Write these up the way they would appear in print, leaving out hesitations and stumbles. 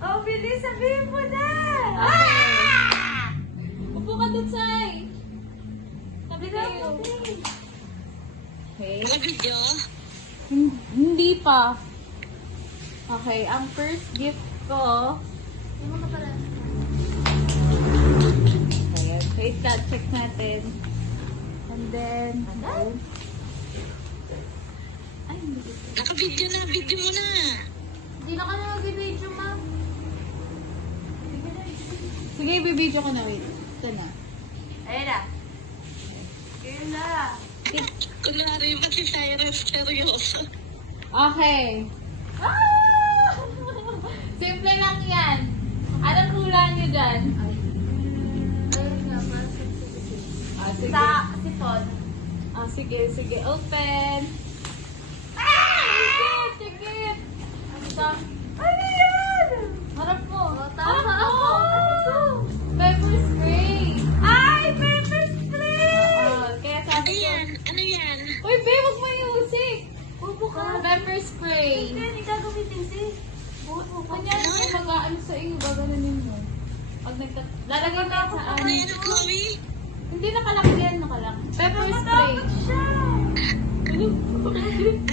Oh, bilis, sabihin mo na! Upo ka dun, Sai. Sabi kayo. Okay. Naka-video? Hindi pa. Okay, ang first gift ko. Ayan, wait ka, check natin. And then, ay, hindi ko. Naka-video na, video mo na. Hindi na kami mag-video, ma'am. Sige, ibibidyo ko na, wait. Ito na. Ayun na. Ayun na. Kunwari ba si Cyrus seryoso? Okay. Simple lang yan. Anong hula niyo dyan? Ayun nga, parang Sige. sa sipon. Sige. Open. Tikit. Ano ito? Ano yan? Harap mo. Tama Harap ako. mo. Ano to? Pepper spray. Ay, pepper spray! Kaya Ano sabi ko. yan? Ano yan? Uy, babe, huwag mo iusik. Bubo ka. Pepper spray. Hindi, hindi gagamitin si. Bubo ka. Kanya, ay mag-aano sa iyo, gaganunin mo. Pag lalagay mo yan sa Ano yan, Chloe? Hindi nakalaki yan, nakalaki. Pepper spray. Nakatakot siya. Ano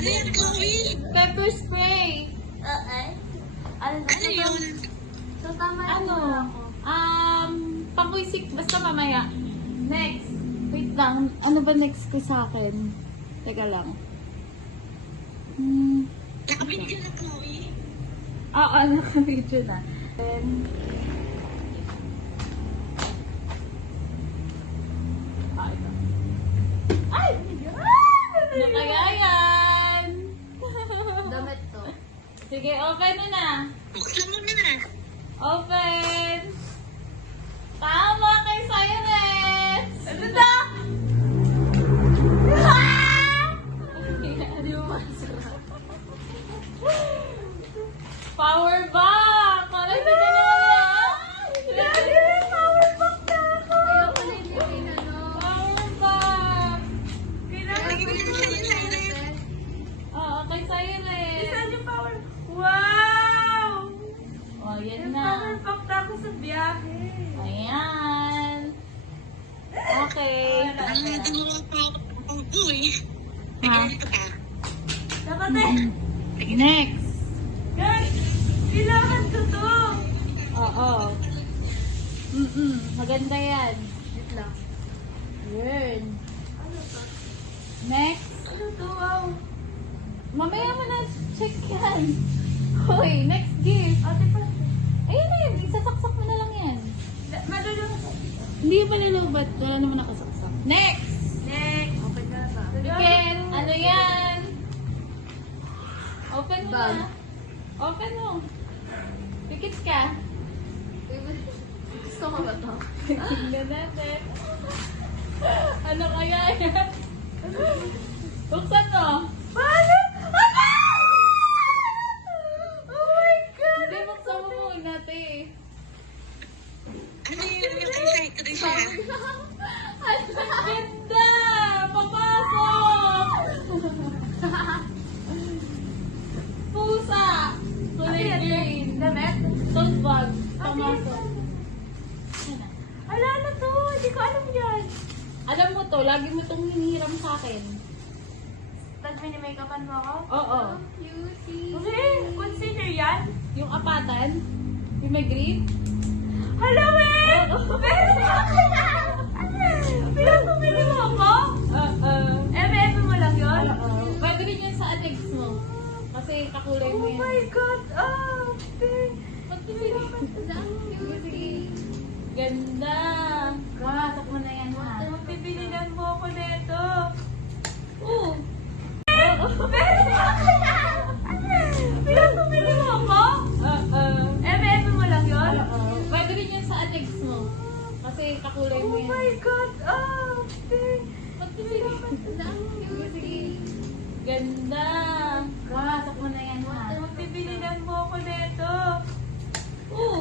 yan, Chloe? Pepper spray. Ano Ano yun? So, tama na Ano? ako. Pangwisik, basta mamaya. Next. Wait lang, ano ba next ko sa akin? Teka lang. Naka-video na, Chloe. Oo, naka-video na. Then, ito. Ay! Ano kaya yan? Damit to. Sige, open mo na. Buksan mo na. Open! Tama kay Cyrus! Ano na? Hindi mo masarap. Power bank! Parang hindi ka naman yan! Power bank na ako. Ayoko na yung ano. Power bank! Kailangan Lagi mo na sa'yo, Cyrus. Oo, kay Cyrus! Saan yung power? Wow! Oh, yan Yung na. power bank na ako sa biyahe. Ayan. Okay. Nakakado mo lang pa ako. Uy. Ha? Ganito ka. Dapat eh. Next. Guys, kailangan ko to. Oo. Maganda yan. Wait lang. Yun. Ano to? Next. Ano to? Wow. Mamaya mo na check yan. Hoy, next gift. Ate pa. Ayun na yun. Isasaksak mo na lang yan. Malulong ko. Hindi pa nalubat. Wala naman nakasaksak. Next. Next. Okay na ba? Tiket. Ano yan? Open mo Bag. na. Open mo. Ticket ka. Gusto ko ba to? Tingnan natin. Ano kaya yan? Buksan mo. Paano? Ano? Oh my God! Hindi, buksan mo muna, te. Ano yun? Yung kay Cyrus siya. Ang ganda! Papasok! Pusa! Kulay Ano yan? green. Damit? Tote bag. Ano Pamasok. yan? Ala na to. Hindi ko alam yan. Alam mo to, lagi mo itong hinihiram sa akin. Tapos mini-makeupan mo ako? Oo. Cutie. Okay, consider yan. Yung apatan, yung may green. Hello, eh! Pwede ako na! Pinapumili mo ako? MM mo lang yun? Pwede rin yun sa legs mo. Kasi kakulay mo Oh yan. my God! Oh, babe! Ganda! Pumasok mo na yan, ha? Pibilinan mo ako nito. Oo! Pwede ako na! Pinapumili mo ako? MM mo lang yun? Pwede rin yun sa legs mo. Kasi kakulay mo Oh yan. my God! Oh, babe! Ganda! Pumasok mo na yan, ha? Pibilinan mo ako nito. Oo!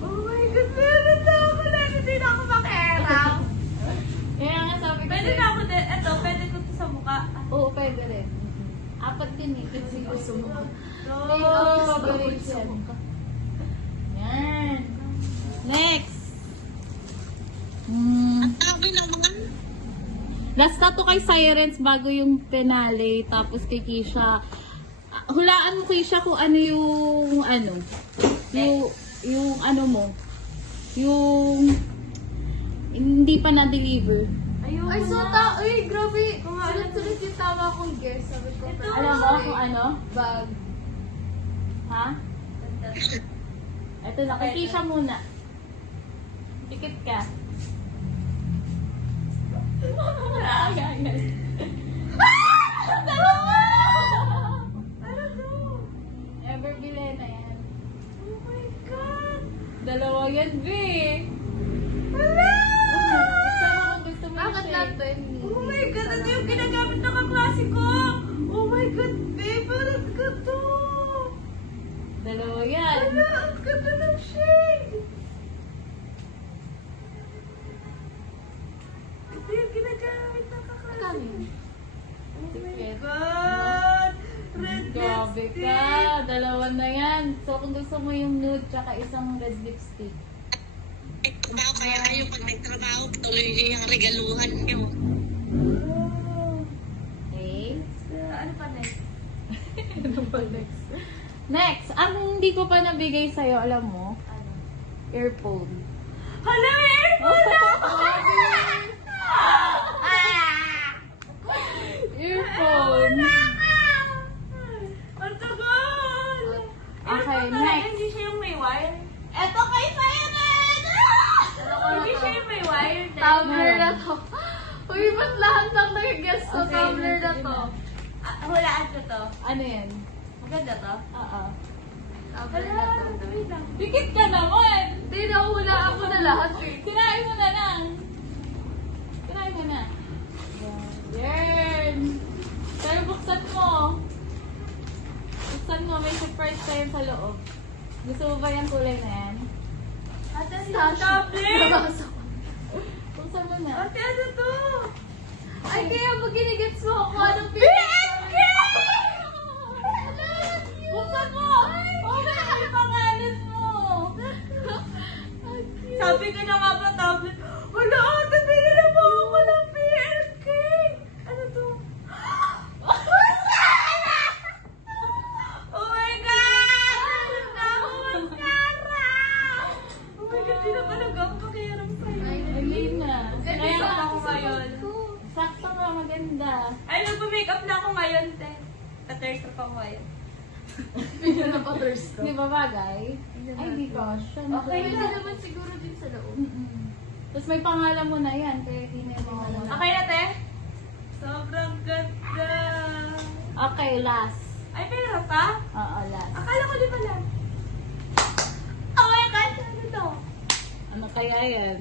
Oh my God! Meron na ako na! Hindi na ako makialam. Kaya nga sabi ko Pwede sa'yo- na ako din. Eto, pwede ko to sa mukha. Oo, pwede rin. Up Apat yun eh. Kasi gusto mo. Go! Favorite yan. Yan. Next. Sabi naman. Last na to kay Sirens bago yung penale. Tapos kay Kisha. Hulaan mo Kisha kung ano yung ano. Yung ano mo. Yung hindi pa na-deliver. Ayun Ay, so uy, grabe. Kung ano Sunod-sunod yung tama kong guess. Sabi ko, Ito. Alam mo kung ano? bag. Ha? Ito na. Kay Kisha muna. Pikit ka. Ever Bilena yan. Oh my God! Dalawa yan, B. Wala! Sama kung gusto mo Bakit siya. natin? Oh my God! Ito yung ginagamit ng kaklase ko! Oh my God, babe! Parang ka to! Dalawa yan. Wala! Ang ganda ng shade! Ito yung ginagamit ng kaklase ko. Oh my Tikit. God! Red Grabe lipstick! ka. Dalawa na yan. So kung gusto mo yung nude tsaka isang red lipstick. Trabaho kaya kayo pag nagtrabaho, tuloy niyo yung regaluhan niyo. Oh. Okay? Ano pa next? Ano ba next? Next, ang hindi ko pa nabigay sa'yo, alam mo? Ano? Earphone. Hala, earphone ako! Earphone. Ang tagal! Okay, Earphone talaga, next. Hindi siya yung may wire. Eto kay Siren! Hindi siya yung may wire. Tumbler na to. Uy, ba't lahat ng nag-guess ko Okay, tumbler na sige to? na. Hulaan ko to. Ano yan? Maganda to? Oo. Tumbler Hala, na to. wait lang. Pikit ka naman! Hindi, nahula ako na lahat eh. Kinain mo na lang. Kinain mo na. Yan. Pero buksan mo. Buksan mo, may surprise pa yan sa loob. Gusto mo ba yung kulay na yan? Ate, ano Stash. yung tablet? Nabasa ko. Buksan mo na. Ate, ano to? Ay, kaya pag ginigets mo ako, anong BNK! Buksan mo! Okay, may pangalan mo. Sabi ko na nga ba tablet? Wala, ate, binila mo ako ng BNK! Ano to? Oh my God! Ang mascara! Oh my God, di na talaga ang pakiaram sa'yo. Hindi na. Kaya Kaya ako ngayon. sakto nga maganda. Ay, nagpa-makeup na ako ngayon, te. Pa-thirst up ako ngayon. Bigla na pa-thirst ko. Di ba bagay? Ay, di ba? Siya na Okay Pwede na. naman siguro din sa loob. Tapos may pangalan mo na yan, kaya di na yung ano na. Okay na, te? Sobrang ganda. Okay, last. Ay, meron pa? Oo, last. Akala ko di pala. Oh my God, ano to? Ano kaya yan?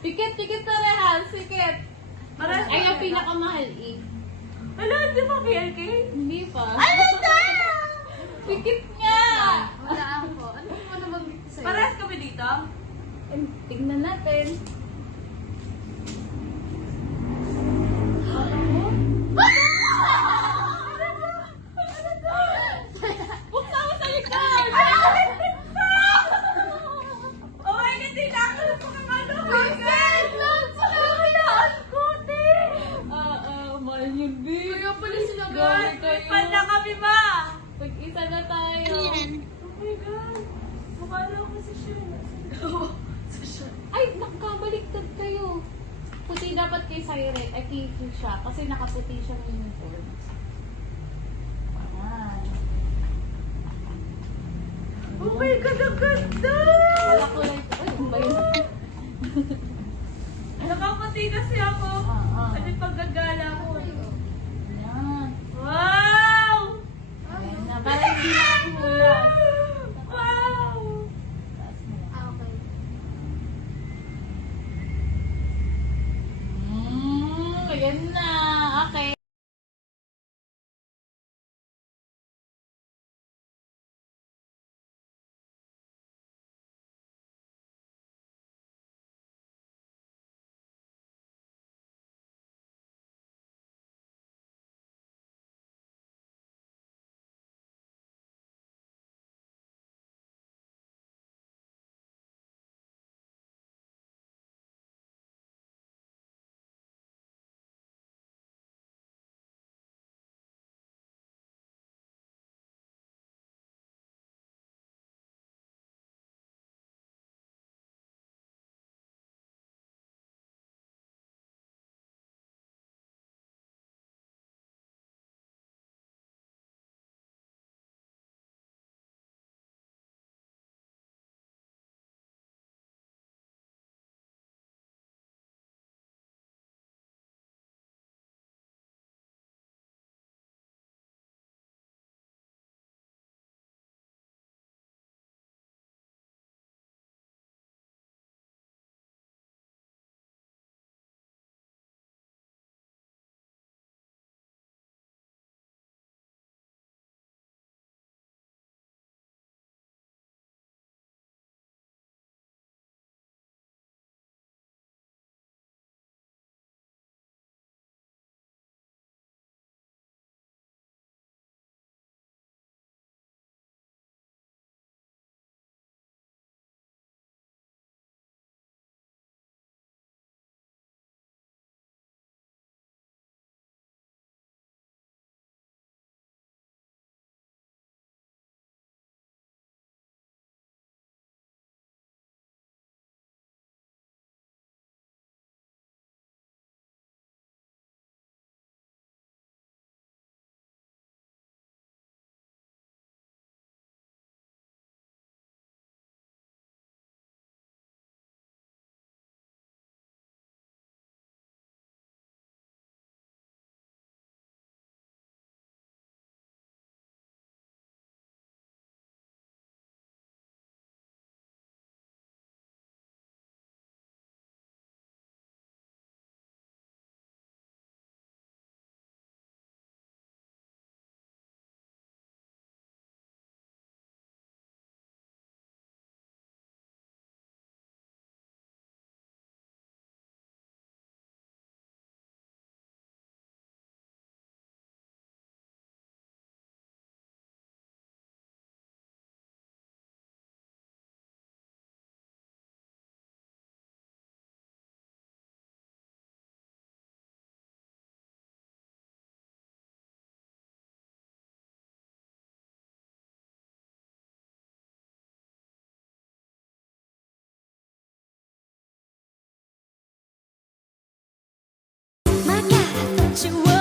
Pikit, pikit na rehan, sikit. Parang Ay, ang pinakamahal eh. Wala, di ba BLK? Hindi pa. Ano to? Pikit nga! Wala ako. Ano mo naman dito sa'yo? Parehas kami dito? Tignan natin. Buksan mo sa likod! Oh my God, di na ako napakakalo. Oh my God! Nakakayaan ko, te. Mahal yun, babe. Kaya pala sinabi. Grabe kayo. Fan na kami ba? Pag-isa na tayo. Yan. Oh my God. Mukha na ako si Shen. Ay, nakabaliktad kayo. Puti dapat kay Siren. Ay, kay siya. Kasi nakaputi siyang uniform. Ayan. Oh my God, ang ganda! Wala kulay. Ay, ano ba yun? Nakaputi kasi ako. Ah. Ano yung paggagala ko? Ayan. Wow! Ayan na. Para hindi na kumulas. Wow! Taas mo lang. Ah, okay. Ayan na. Okay. what you want.